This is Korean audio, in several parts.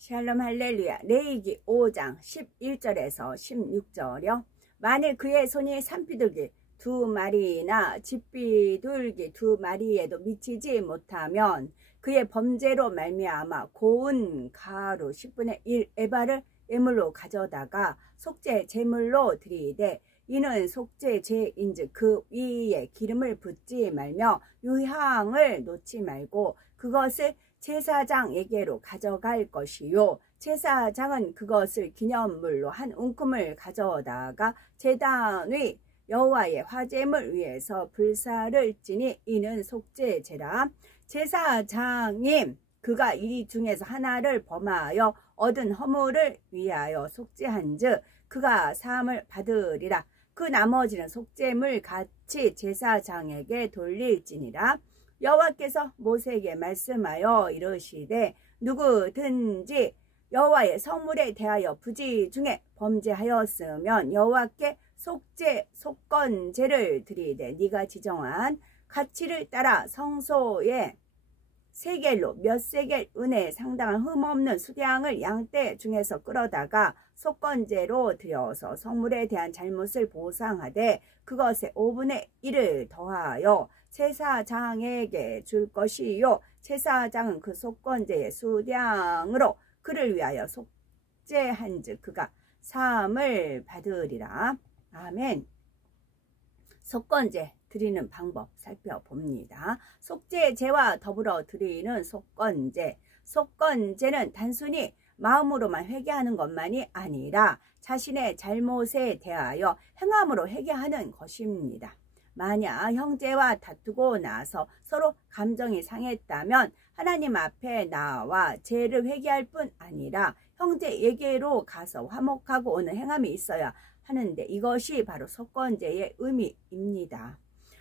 샬롬 할렐루야. 레위기 5장 11절에서 16절이요. 만일 그의 손이 산비둘기 2마리나 집비둘기 2마리에도 미치지 못하면 그의 범죄로 말미암아 고운 가루 10분의 1 에바를 예물로 가져다가 속죄 제물로 드리되 이는 속죄 죄인즉 그 위에 기름을 붓지 말며 유향을 놓지 말고 그것을 제사장에게로 가져갈 것이요 제사장은 그것을 기념물로 한 움큼을 가져다가 제단 위 여호와의 화제물 위에서 불사를 지니 이는 속죄제라. 제사장이 그가 이 중에서 하나를 범하여 얻은 허물을 위하여 속죄한즉 그가 사함을 받으리라. 그 나머지는 속죄물 같이 제사장에게 돌릴지니라. 여호와께서 모세에게 말씀하여 이르시되 누구든지 여호와의 성물에 대하여 부지 중에 범죄하였으면 여호와께 속건제를 드리되 네가 지정한 가치를 따라 성소에 세겔로 몇 세겔 은에 상당한 흠없는 수량을 양떼 중에서 끌어다가 속건제로 드려서 성물에 대한 잘못을 보상하되 그것에 5분의 1을 더하여 제사장에게 줄 것이요 제사장은 그 속건제의 수량으로 그를 위하여 속죄한즉 그가 사함을 받으리라. 아멘. 속건제 드리는 방법 살펴봅니다. 속죄제와 더불어 드리는 속건제. 속건제는 단순히 마음으로만 회개하는 것만이 아니라 자신의 잘못에 대하여 행함으로 회개하는 것입니다. 만약 형제와 다투고 나서 서로 감정이 상했다면 하나님 앞에 나와 죄를 회개할 뿐 아니라 형제에게로 가서 화목하고 오는 행함이 있어야 하는데 이것이 바로 속건제의 의미입니다.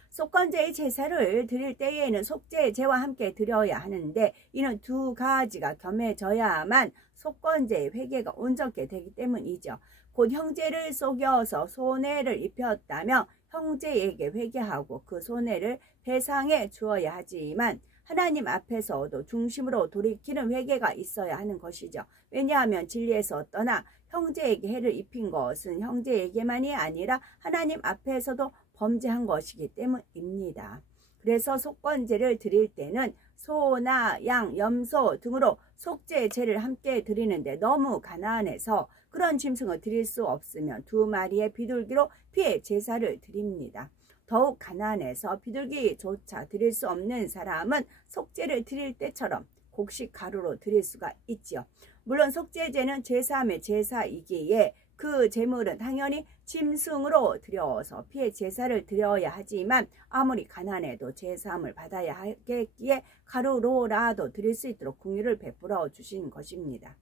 속건제의 제사를 드릴 때에는 속죄제와 함께 드려야 하는데 이는 두 가지가 겸해져야만 속건제의 회개가 온전케 되기 때문이죠. 곧 형제를 속여서 손해를 입혔다면 형제에게 회개하고 그 손해를 배상해 주어야 하지만 하나님 앞에서도 중심으로 돌이키는 회개가 있어야 하는 것이죠. 왜냐하면 진리에서 떠나 형제에게 해를 입힌 것은 형제에게만이 아니라 하나님 앞에서도 범죄한 것이기 때문입니다. 그래서 속건제를 드릴 때는 소나 양, 염소 등으로 속죄제를 함께 드리는데 너무 가난해서 그런 짐승을 드릴 수 없으면 2마리의 비둘기로 피해 제사를 드립니다. 더욱 가난해서 비둘기조차 드릴 수 없는 사람은 속죄를 드릴 때처럼 곡식 가루로 드릴 수가 있지요. 물론 속죄제는 제사함의 제사이기에 그 제물은 당연히 짐승으로 드려서 피해 제사를 드려야 하지만 아무리 가난해도 제사함을 받아야 하겠기에 가루로라도 드릴 수 있도록 긍휼을 베풀어 주신 것입니다.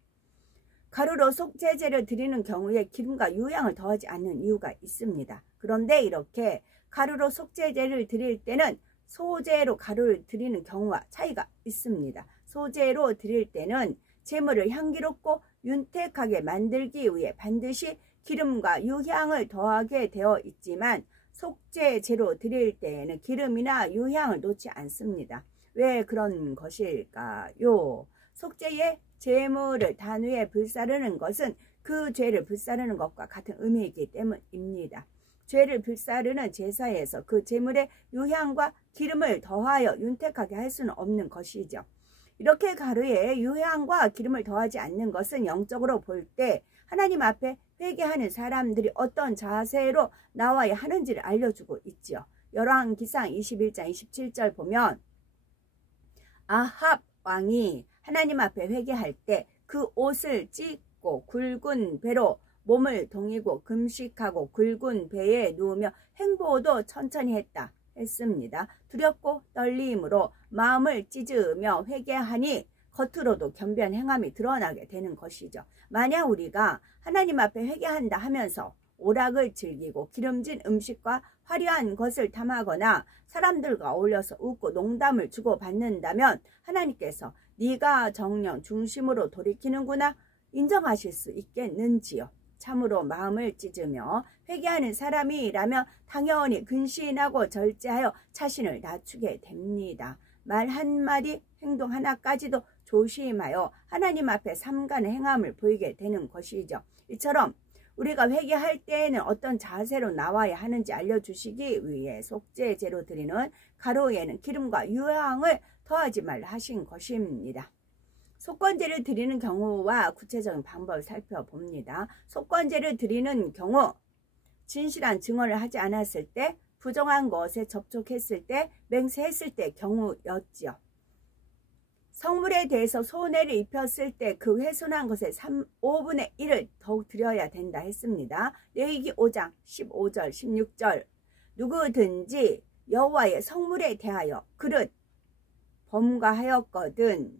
가루로 속죄제를 드리는 경우에 기름과 유향을 더하지 않는 이유가 있습니다. 그런데 이렇게 가루로 속죄제를 드릴 때는 소제로 가루를 드리는 경우와 차이가 있습니다. 소제로 드릴 때는 제물을 향기롭고 윤택하게 만들기 위해 반드시 기름과 유향을 더하게 되어 있지만 속죄제로 드릴 때에는 기름이나 유향을 놓지 않습니다. 왜 그런 것일까요? 속죄의 제물을 단위에 불사르는 것은 그 죄를 불사르는 것과 같은 의미이기 때문입니다. 죄를 불사르는 제사에서 그 제물의 유향과 기름을 더하여 윤택하게 할 수는 없는 것이죠. 이렇게 가루에 유향과 기름을 더하지 않는 것은 영적으로 볼 때 하나님 앞에 회개하는 사람들이 어떤 자세로 나와야 하는지를 알려주고 있지요. 열왕기상 21장 27절 보면 아합 왕이 하나님 앞에 회개할 때 그 옷을 찢고 굵은 배로 몸을 동이고 금식하고 굵은 배에 누우며 행보도 천천히 했습니다. 두렵고 떨림으로 마음을 찢으며 회개하니 겉으로도 겸비한 행함이 드러나게 되는 것이죠. 만약 우리가 하나님 앞에 회개한다 하면서 오락을 즐기고 기름진 음식과 화려한 것을 탐하거나 사람들과 어울려서 웃고 농담을 주고받는다면 하나님께서 네가 정녕 중심으로 돌이키는구나 인정하실 수 있겠는지요. 참으로 마음을 찢으며 회개하는 사람이라면 당연히 근신하고 절제하여 자신을 낮추게 됩니다. 말 한마디 행동 하나까지도 조심하여 하나님 앞에 삼가는 행함을 보이게 되는 것이죠. 이처럼 우리가 회개할 때에는 어떤 자세로 나와야 하는지 알려주시기 위해 속죄제로 드리는 가루에는 기름과 유향을 더하지 말라 하신 것입니다. 속건제를 드리는 경우와 구체적인 방법을 살펴봅니다. 속건제를 드리는 경우 진실한 증언을 하지 않았을 때, 부정한 것에 접촉했을 때, 맹세했을 때 경우였지요. 성물에 대해서 손해를 입혔을 때 그 훼손한 것의 5분의 1을 더욱 드려야 된다 했습니다. 레위기 5장 15절 16절 누구든지 여호와의 성물에 대하여 그릇 범과하였거든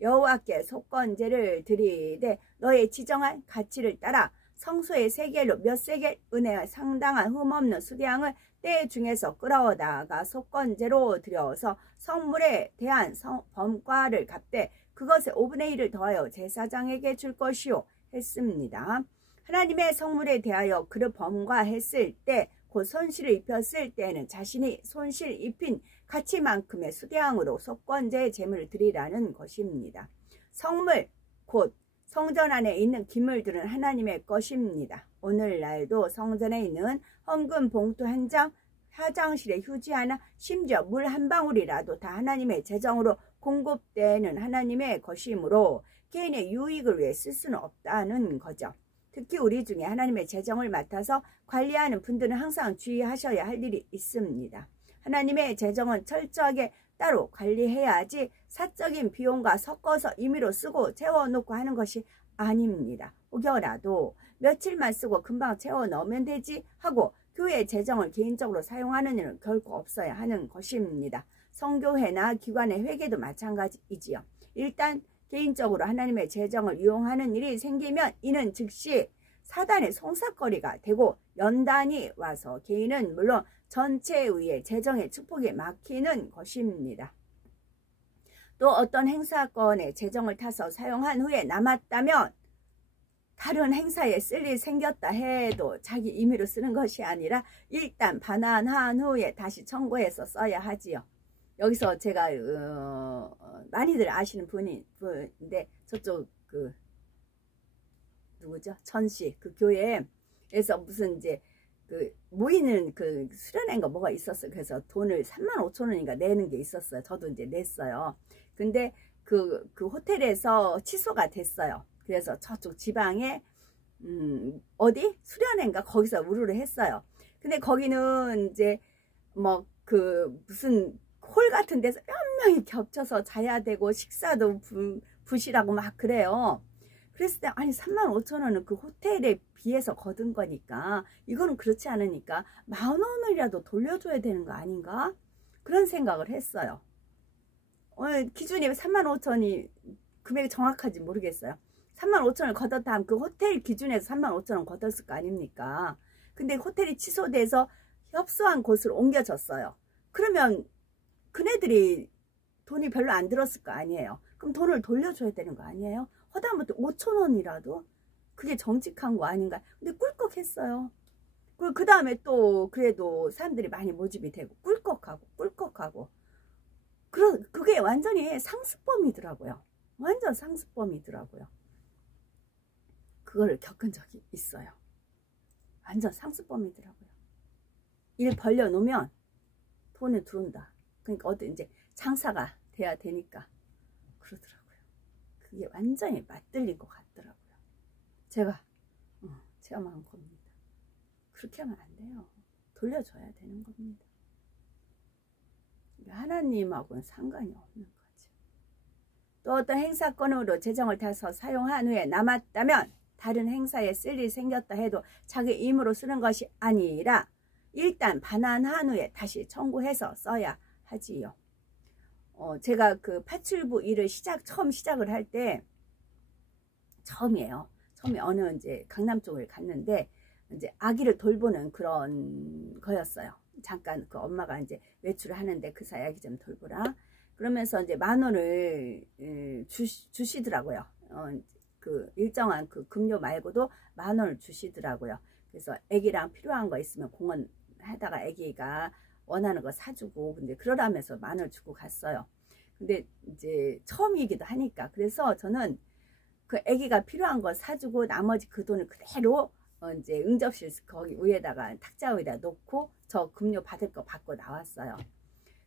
여호와께 속건제를 드리되 너의 지정한 가치를 따라 성소의 세겔로 몇 세겔 은혜와 상당한 흠없는 수량을 때 중에서 끌어다가 속건제로 드려서 성물에 대한 범과를 갚되 그것의 5분의 1을 더하여 제사장에게 줄 것이요 했습니다. 하나님의 성물에 대하여 그를 범과했을 때 곧 손실을 입혔을 때는 자신이 손실 입힌 가치만큼의 수량으로 속건제의 제물을 드리라는 것입니다. 성물 곧 성전 안에 있는 기물들은 하나님의 것입니다. 오늘날도 성전에 있는 헌금 봉투 한 장, 화장실에 휴지 하나, 심지어 물 한 방울이라도 다 하나님의 재정으로 공급되는 하나님의 것이므로 개인의 유익을 위해 쓸 수는 없다는 거죠. 특히 우리 중에 하나님의 재정을 맡아서 관리하는 분들은 항상 주의하셔야 할 일이 있습니다. 하나님의 재정은 철저하게 따로 관리해야지 사적인 비용과 섞어서 임의로 쓰고 채워놓고 하는 것이 아닙니다. 혹여라도 며칠만 쓰고 금방 채워 넣으면 되지 하고 교회 재정을 개인적으로 사용하는 일은 결코 없어야 하는 것입니다. 성교회나 기관의 회계도 마찬가지이지요. 일단 개인적으로 하나님의 재정을 이용하는 일이 생기면 이는 즉시 사단의 송사거리가 되고 연단이 와서 개인은 물론 전체에 의해 재정의 축복이 막히는 것입니다. 또 어떤 행사건에 재정을 타서 사용한 후에 남았다면 다른 행사에 쓸 일이 생겼다 해도 자기 임의로 쓰는 것이 아니라 일단 반환한 후에 다시 청구해서 써야 하지요. 여기서 제가 많이들 아시는 분인데 저쪽 그 누구죠? 천씨 그 교회에서 무슨 이제 그 모이는 그 수련회인 거 뭐가 있었어요. 그래서 돈을 35,000원인가 내는 게 있었어요. 저도 이제 냈어요. 근데 그 호텔에서 취소가 됐어요. 그래서 저쪽 지방에 어디 수련회인가 거기서 우르르 했어요. 근데 거기는 이제 뭐 그 무슨 홀 같은 데서 몇 명이 겹쳐서 자야 되고 식사도 부시라고 막 그래요. 그랬을 때 아니 35,000원은 그 호텔에 비해서 거둔 거니까 이거는 그렇지 않으니까 10,000원이라도 돌려줘야 되는 거 아닌가? 그런 생각을 했어요. 기준이 35,000원이 금액이 정확한지 모르겠어요. 35,000원을 걷었다 하면 그 호텔 기준에서 35,000원 걷었을 거 아닙니까? 근데 호텔이 취소돼서 협소한 곳으로 옮겨졌어요. 그러면 그네들이 돈이 별로 안 들었을 거 아니에요. 그럼 돈을 돌려줘야 되는 거 아니에요? 허다못해 5,000원이라도 그게 정직한 거 아닌가? 근데 꿀꺽했어요. 그 다음에 또 그래도 사람들이 많이 모집이 되고 꿀꺽하고 그게 완전히 상습범이더라고요. 완전 상습범이더라고요. 그거를 겪은 적이 있어요. 완전 상습범이더라고요. 일 벌려놓으면 돈이 들어온다. 그러니까 어디 이제 장사가 돼야 되니까 그러더라고요. 그게 완전히 맞들린 것 같더라고요. 제가 체험한 겁니다. 그렇게 하면 안 돼요. 돌려줘야 되는 겁니다. 하나님하고는 상관이 없는 거죠. 또 어떤 행사건으로 재정을 타서 사용한 후에 남았다면 다른 행사에 쓸 일이 생겼다 해도 자기 임으로 쓰는 것이 아니라 일단 반환한 후에 다시 청구해서 써야 하지요. 제가 그 파출부 일을 처음 시작을 할 때 처음이에요. 처음에 어느 이제 강남 쪽을 갔는데 이제 아기를 돌보는 그런 거였어요. 잠깐 그 엄마가 이제 외출을 하는데 그 사이 아기 좀 돌보라. 그러면서 이제 10,000원을 주시더라고요. 그 일정한 그 급료 말고도 10,000원을 주시더라고요. 그래서 아기랑 필요한 거 있으면 공원 하다가 아기가 원하는 거 사주고 근데 그러라면서 10,000원 주고 갔어요. 근데 이제 처음이기도 하니까. 그래서 저는 그 아기가 필요한 거 사주고 나머지 그 돈을 그대로 이제 응접실 거기 위에다가 탁자 위에다 놓고 저 급료 받을 거 받고 나왔어요.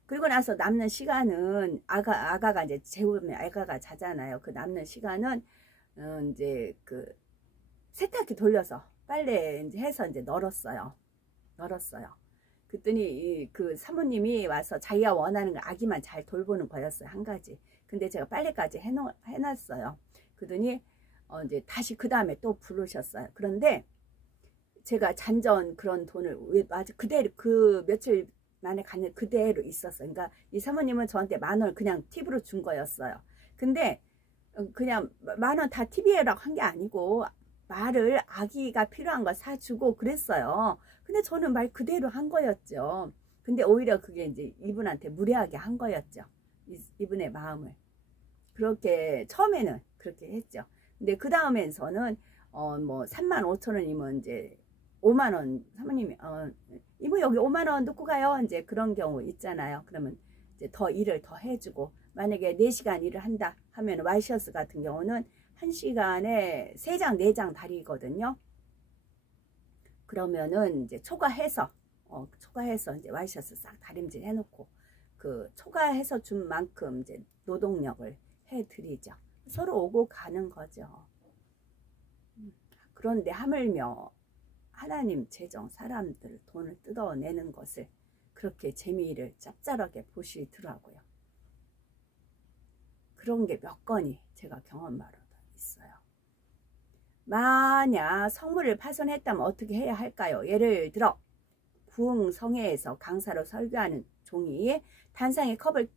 그리고 나서 남는 시간은 아가가 이제 재우면 아가가 자잖아요. 그 남는 시간은 이제 그 세탁기 돌려서 빨래 이제 해서 이제 널었어요. 그랬더니 그 사모님이 와서 자기가 원하는 거 아기만 잘 돌보는 거였어요. 한 가지. 근데 제가 빨래까지 해놨어요. 그러더니 이제 다시 그 다음에 또 부르셨어요. 그런데 제가 잔전 그런 돈을 아주 그대로 그 며칠 만에 갔는데 그대로 있었어요. 그러니까 이 사모님은 저한테 10,000원 그냥 팁으로 준 거였어요. 근데 그냥 10,000원 다 팁이라고 한 게 아니고 말을 아기가 필요한 거 사주고 그랬어요. 근데 저는 말 그대로 한 거였죠. 근데 오히려 그게 이제 이분한테 무례하게 한 거였죠. 이분의 마음을. 그렇게 처음에는 그렇게 했죠. 근데 그 다음에서는 뭐 35,000원이면 이제 5만원 사모님이 이모 여기 5만원 놓고 가요. 이제 그런 경우 있잖아요. 그러면 이제 더 일을 더 해주고, 만약에 4시간 일을 한다 하면 와이셔츠 같은 경우는 1시간에 3장 4장 다리거든요. 그러면은 이제 초과해서 이제 와이셔츠 싹 다림질 해놓고 그 초과해서 준 만큼 이제 노동력을 해드리죠. 서로 오고 가는 거죠. 그런데 하물며 하나님 재정 사람들 돈을 뜯어내는 것을 그렇게 재미를 짭짤하게 보시더라고요. 그런 게 몇 건이 제가 경험하러 있어요. 만약 성물을 파손했다면 어떻게 해야 할까요? 예를 들어 부흥성회에서 강사로 설교하는 종이 단상의 컵을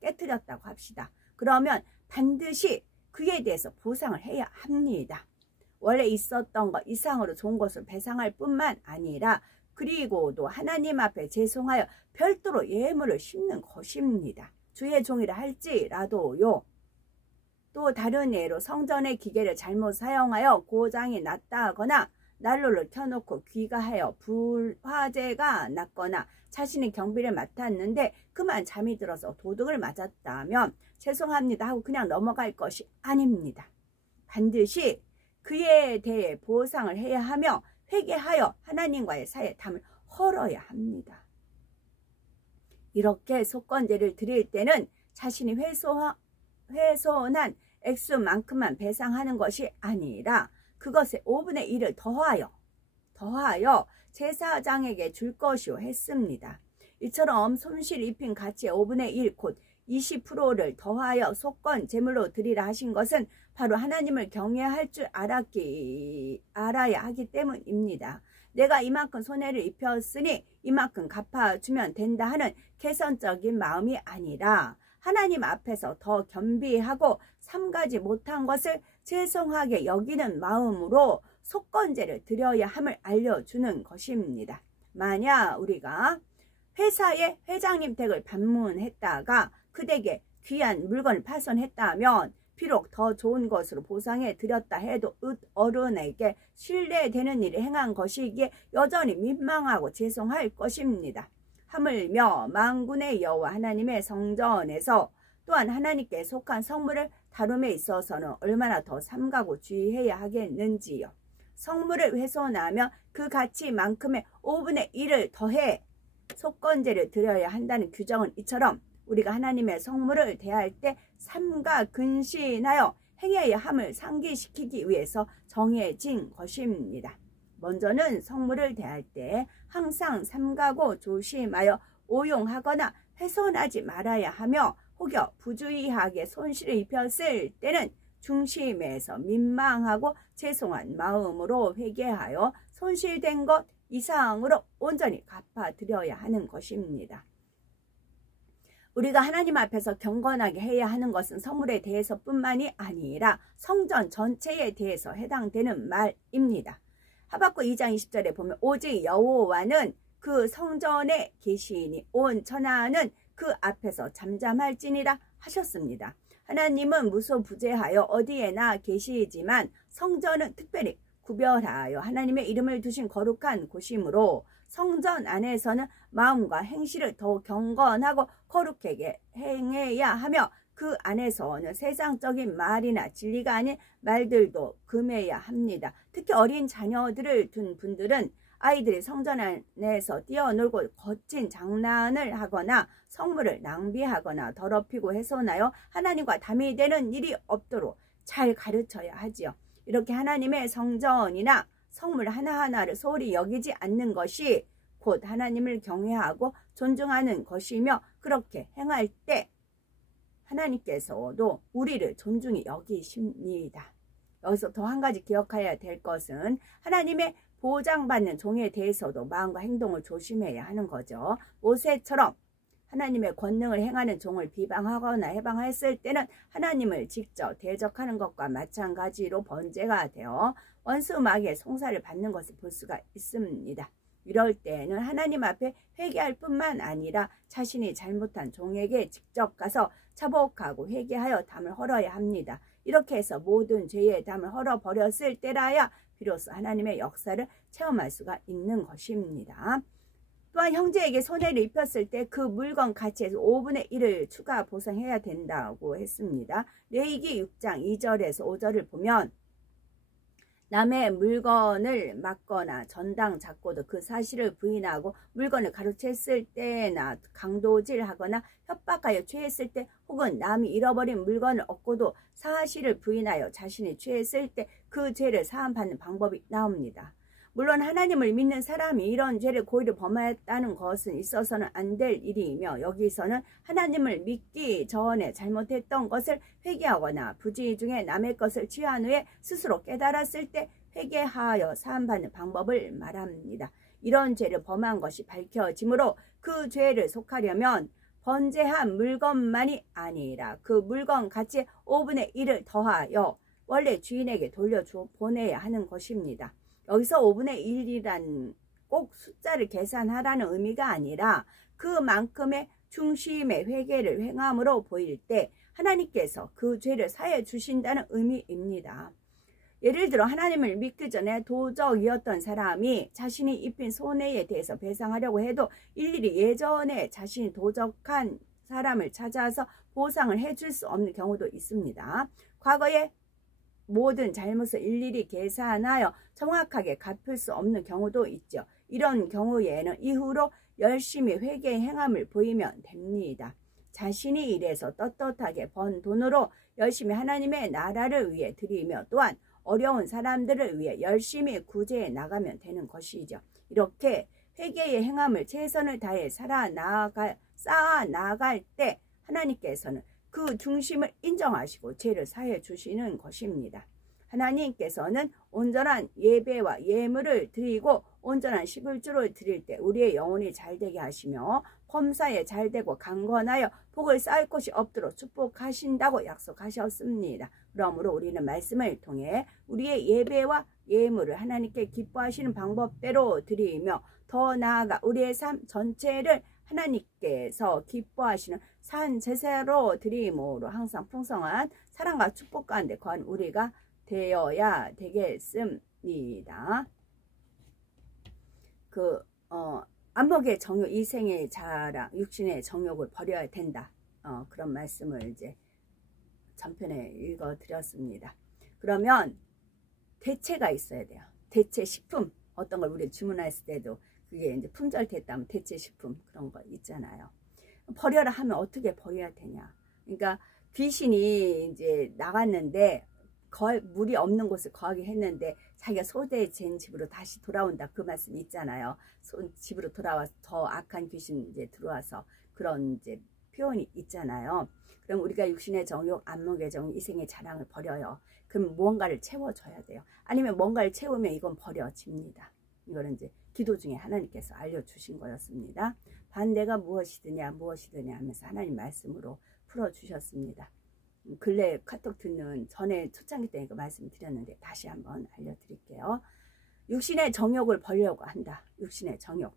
깨뜨렸다고 합시다. 그러면 반드시 그에 대해서 보상을 해야 합니다. 원래 있었던 것 이상으로 좋은 것을 배상할 뿐만 아니라 그리고도 하나님 앞에 제송하여 별도로 예물을 심는 것입니다. 주의 종이라 할지라도요. 또 다른 예로 성전의 기계를 잘못 사용하여 고장이 났다거나 난로를 켜놓고 귀가하여 불화재가 났거나 자신이 경비를 맡았는데 그만 잠이 들어서 도둑을 맞았다면 죄송합니다 하고 그냥 넘어갈 것이 아닙니다. 반드시 그에 대해 보상을 해야 하며 회개하여 하나님과의 사이에 담을 헐어야 합니다. 이렇게 속건제를 드릴 때는 자신이 훼손한 액수만큼만 배상하는 것이 아니라 그것의 5분의 1을 더하여 제사장에게 줄 것이요 했습니다. 이처럼 손실 입힌 가치의 5분의 1 곧 20%를 더하여 속건 제물로 드리라 하신 것은 바로 하나님을 경외할 줄 알아야 하기 때문입니다. 내가 이만큼 손해를 입혔으니 이만큼 갚아주면 된다 하는 개선적인 마음이 아니라 하나님 앞에서 더 겸비하고 삼가지 못한 것을 죄송하게 여기는 마음으로 속건제를 드려야 함을 알려주는 것입니다. 만약 우리가 회사의 회장님 댁을 방문했다가 그 댁에 귀한 물건을 파손했다면 비록 더 좋은 것으로 보상해 드렸다 해도 어른에게 신뢰되는 일을 행한 것이기에 여전히 민망하고 죄송할 것입니다. 하물며 만군의 여호와 하나님의 성전에서 또한 하나님께 속한 성물을 다룸에 있어서는 얼마나 더 삼가고 주의해야 하겠는지요. 성물을 훼손하며 그 가치만큼의 5분의 1을 더해 속건제를 드려야 한다는 규정은 이처럼 우리가 하나님의 성물을 대할 때 삼가 근신하여 행해야 함을 상기시키기 위해서 정해진 것입니다. 먼저는 성물을 대할 때 항상 삼가고 조심하여 오용하거나 훼손하지 말아야 하며 혹여 부주의하게 손실을 입혔을 때는 중심에서 민망하고 죄송한 마음으로 회개하여 손실된 것 이상으로 온전히 갚아드려야 하는 것입니다. 우리가 하나님 앞에서 경건하게 해야 하는 것은 성물에 대해서 뿐만이 아니라 성전 전체에 대해서 해당되는 말입니다. 하박국 2장 20절에 보면 오직 여호와는 그 성전에 계시니 온 천하는 그 앞에서 잠잠할지니라 하셨습니다. 하나님은 무소부재하여 어디에나 계시지만 성전은 특별히 구별하여 하나님의 이름을 두신 거룩한 곳이므로 성전 안에서는 마음과 행실을 더욱 경건하고 거룩하게 행해야 하며 그 안에서는 세상적인 말이나 진리가 아닌 말들도 금해야 합니다. 특히 어린 자녀들을 둔 분들은 아이들이 성전 안에서 뛰어놀고 거친 장난을 하거나 성물을 낭비하거나 더럽히고 훼손하여 하나님과 담이 되는 일이 없도록 잘 가르쳐야 하지요. 이렇게 하나님의 성전이나 성물 하나하나를 소홀히 여기지 않는 것이 곧 하나님을 경외하고 존중하는 것이며, 그렇게 행할 때 하나님께서도 우리를 존중히 여기십니다. 여기서 더 한 가지 기억해야 될 것은 하나님의 보장받는 종에 대해서도 마음과 행동을 조심해야 하는 거죠. 모세처럼 하나님의 권능을 행하는 종을 비방하거나 해방했을 때는 하나님을 직접 대적하는 것과 마찬가지로 번제가 되어 원수 마귀의 송사를 받는 것을 볼 수가 있습니다. 이럴 때는 하나님 앞에 회개할 뿐만 아니라 자신이 잘못한 종에게 직접 가서 자복하고 회개하여 담을 헐어야 합니다. 이렇게 해서 모든 죄의 담을 헐어버렸을 때라야 비로소 하나님의 역사를 체험할 수가 있는 것입니다. 또한 형제에게 손해를 입혔을 때 그 물건 가치에서 5분의 1을 추가 보상해야 된다고 했습니다. 레위기 6장 2절에서 5절을 보면 남의 물건을 막거나 전당 잡고도 그 사실을 부인하고 물건을 가로챘을 때나 강도질하거나 협박하여 취했을 때 혹은 남이 잃어버린 물건을 얻고도 사실을 부인하여 자신이 취했을 때 그 죄를 사함받는 방법이 나옵니다. 물론 하나님을 믿는 사람이 이런 죄를 고의로 범했다는 것은 있어서는 안 될 일이며, 여기서는 하나님을 믿기 전에 잘못했던 것을 회개하거나 부지 중에 남의 것을 취한 후에 스스로 깨달았을 때 회개하여 사함받는 방법을 말합니다. 이런 죄를 범한 것이 밝혀지므로 그 죄를 속하려면 번제한 물건만이 아니라 그 물건 가치의 5분의 1을 더하여 원래 주인에게 돌려보내야 하는 것입니다. 여기서 5분의 1이란 꼭 숫자를 계산하라는 의미가 아니라 그만큼의 중심의 회개를 행함으로 보일 때 하나님께서 그 죄를 사해 주신다는 의미입니다. 예를 들어 하나님을 믿기 전에 도적이었던 사람이 자신이 입힌 손해에 대해서 배상하려고 해도 일일이 예전에 자신이 도적한 사람을 찾아서 보상을 해줄 수 없는 경우도 있습니다. 과거에 모든 잘못을 일일이 계산하여 정확하게 갚을 수 없는 경우도 있죠. 이런 경우에는 이후로 열심히 회개 행함을 보이면 됩니다. 자신이 일해서 떳떳하게 번 돈으로 열심히 하나님의 나라를 위해 드리며 또한 어려운 사람들을 위해 열심히 구제해 나가면 되는 것이죠. 이렇게 회개의 행함을 최선을 다해 쌓아 나갈 때 하나님께서는 그 중심을 인정하시고 죄를 사해 주시는 것입니다. 하나님께서는 온전한 예배와 예물을 드리고 온전한 십을조를 드릴 때 우리의 영혼이 잘되게 하시며 범사에 잘되고 강건하여 복을 쌓을 곳이 없도록 축복하신다고 약속하셨습니다. 그러므로 우리는 말씀을 통해 우리의 예배와 예물을 하나님께 기뻐하시는 방법대로 드리며 더 나아가 우리의 삶 전체를 하나님께서 기뻐하시는 산 제사로 드림으로 항상 풍성한 사랑과 축복 가운데 거한 우리가 되어야 되겠습니다. 안목의 정욕, 이생의 자랑, 육신의 정욕을 버려야 된다. 그런 말씀을 이제 전편에 읽어드렸습니다. 그러면 대체가 있어야 돼요. 대체 식품, 어떤 걸 우리 주문했을 때도 그게 이제 품절됐다면 대체 식품 그런 거 있잖아요. 버려라 하면 어떻게 버려야 되냐. 그러니까 귀신이 이제 나갔는데 물이 없는 곳을 거하게 했는데 자기가 소대된 집으로 다시 돌아온다. 그 말씀 있잖아요. 집으로 돌아와서 더 악한 귀신 이제 들어와서 그런 이제 표현이 있잖아요. 그럼 우리가 육신의 정욕, 안목의 정욕, 이생의 자랑을 버려요. 그럼 무언가를 채워줘야 돼요. 아니면 뭔가를 채우면 이건 버려집니다. 이거는 이제 기도 중에 하나님께서 알려주신 거였습니다. 반대가 무엇이드냐 하면서 하나님 말씀으로 풀어주셨습니다. 근래 카톡 듣는 전에 초창기 때 그 말씀 드렸는데 다시 한번 알려드릴게요. 육신의 정욕을 버리려고 한다. 육신의 정욕.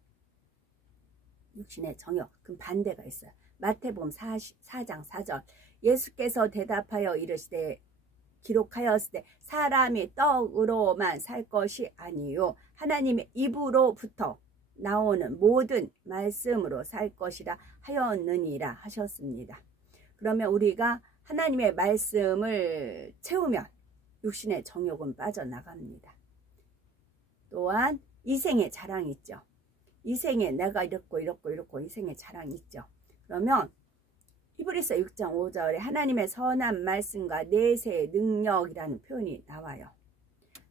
그럼 반대가 있어요. 마태복음 4장 4절. 예수께서 대답하여 이르시되 기록하였을 때 사람이 떡으로만 살 것이 아니요 하나님의 입으로부터 나오는 모든 말씀으로 살 것이라 하였느니라 하셨습니다. 그러면 우리가 하나님의 말씀을 채우면 육신의 정욕은 빠져나갑니다. 또한 이생의 자랑이 있죠. 이생에 내가 이렇고 이생의 자랑이 있죠. 그러면 히브리서 6장 5절에 하나님의 선한 말씀과 내세의 능력이라는 표현이 나와요.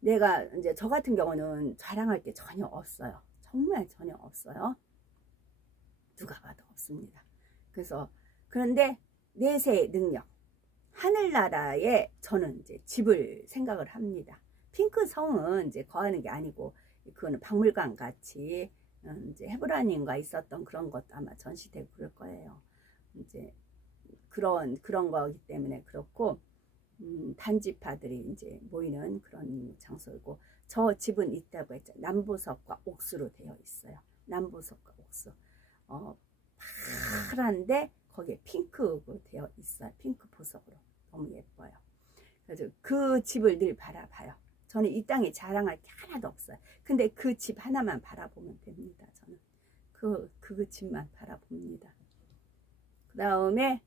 내가 이제 저 같은 경우는 자랑할 게 전혀 없어요. 정말 전혀 없어요. 누가 봐도 없습니다. 그런데 내세의 능력, 하늘나라에 저는 이제 집을 생각을 합니다. 핑크성은 이제 거하는 게 아니고 그거는 박물관 같이 이제 헤브라님과 있었던 그런 것도 아마 전시되고 그럴 거예요. 이제 그런 거기 때문에 그렇고 단지파들이 이제 모이는 그런 장소이고 저 집은 있다고 했죠. 남보석과 옥수로 되어 있어요. 남보석과 옥수. 파란데 거기에 핑크로 되어 있어요. 핑크 보석으로. 너무 예뻐요. 그래서 그 집을 늘 바라봐요. 저는 이 땅에 자랑할 게 하나도 없어요. 근데 그 집 하나만 바라보면 됩니다. 저는 그 집만 바라봅니다. 그 다음에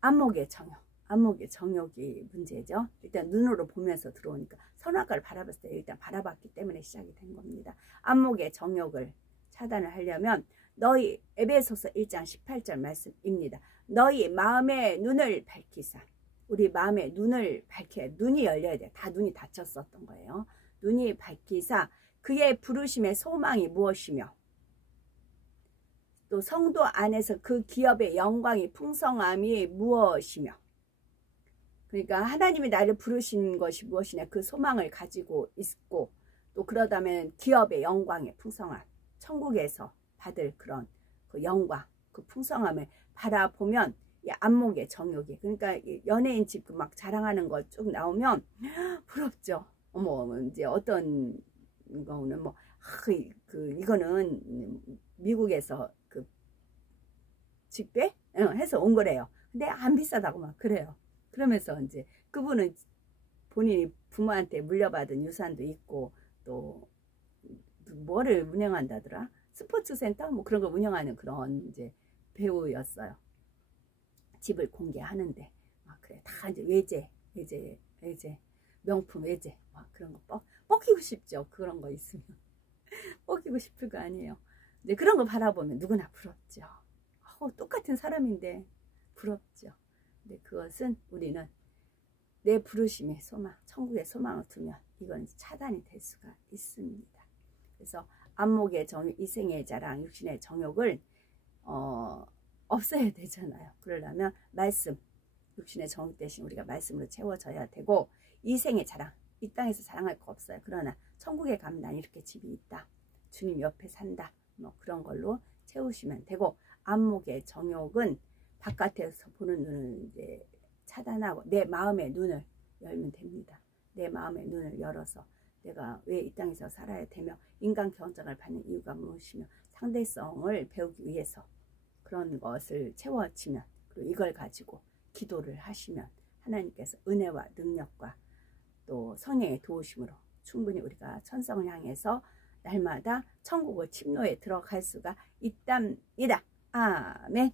안목의 정욕. 안목의 정욕이 문제죠. 일단 눈으로 보면서 들어오니까 선악과를 바라봤을 때 일단 바라봤기 때문에 시작이 된 겁니다. 안목의 정욕을 차단을 하려면 너희 에베소서 1장 18절 말씀입니다. 너희 마음의 눈을 밝히사. 우리 마음의 눈을 밝혀야 눈이 열려야 돼. 다 눈이 닫혔었던 거예요. 눈이 밝히사 그의 부르심의 소망이 무엇이며 또 성도 안에서 그 기업의 영광이 풍성함이 무엇이며 그러니까 하나님이 나를 부르신 것이 무엇이냐 그 소망을 가지고 있고 또 그러다면 기업의 영광의 풍성함 천국에서 받을 그런 그 영광 그 풍성함을 바라보면 이 안목의 정욕이 그러니까 연예인 집 막 자랑하는 거 쭉 나오면 부럽죠. 어머 이제 어떤 거는 뭐 이거는 미국에서 그 집배 해서 온 거래요. 근데 안 비싸다고 막 그래요. 그러면서 이제 그분은 본인이 부모한테 물려받은 유산도 있고 또 뭐를 운영한다더라? 스포츠 센터 뭐 그런 걸 운영하는 그런 이제 배우였어요. 집을 공개하는데 막 그래 다 이제 외제 명품 외제 막 그런 거 뻑이고 싶죠. 그런 거 있으면 뻑이고 싶을 거 아니에요. 근데 그런 거 바라보면 누구나 부럽죠. 똑같은 사람인데 부럽죠. 근데 그것은 우리는 내 부르심의 소망, 천국의 소망을 두면 이건 차단이 될 수가 있습니다. 그래서 안목의 정욕, 이생의 자랑, 육신의 정욕을 없애야 되잖아요. 그러려면 말씀, 육신의 정욕 대신 우리가 말씀으로 채워져야 되고 이생의 자랑, 이 땅에서 자랑할 거 없어요. 그러나 천국에 가면 난 이렇게 집이 있다. 주님 옆에 산다. 뭐 그런 걸로 채우시면 되고 안목의 정욕은 바깥에서 보는 눈을 이제 차단하고 내 마음의 눈을 열면 됩니다. 내 마음의 눈을 열어서 내가 왜 이 땅에서 살아야 되며 인간 경전을 받는 이유가 무엇이며 상대성을 배우기 위해서 그런 것을 채워지면 그리고 이걸 가지고 기도를 하시면 하나님께서 은혜와 능력과 또 성령의 도우심으로 충분히 우리가 천성을 향해서 날마다 천국의 침노에 들어갈 수가 있답니다. 아멘.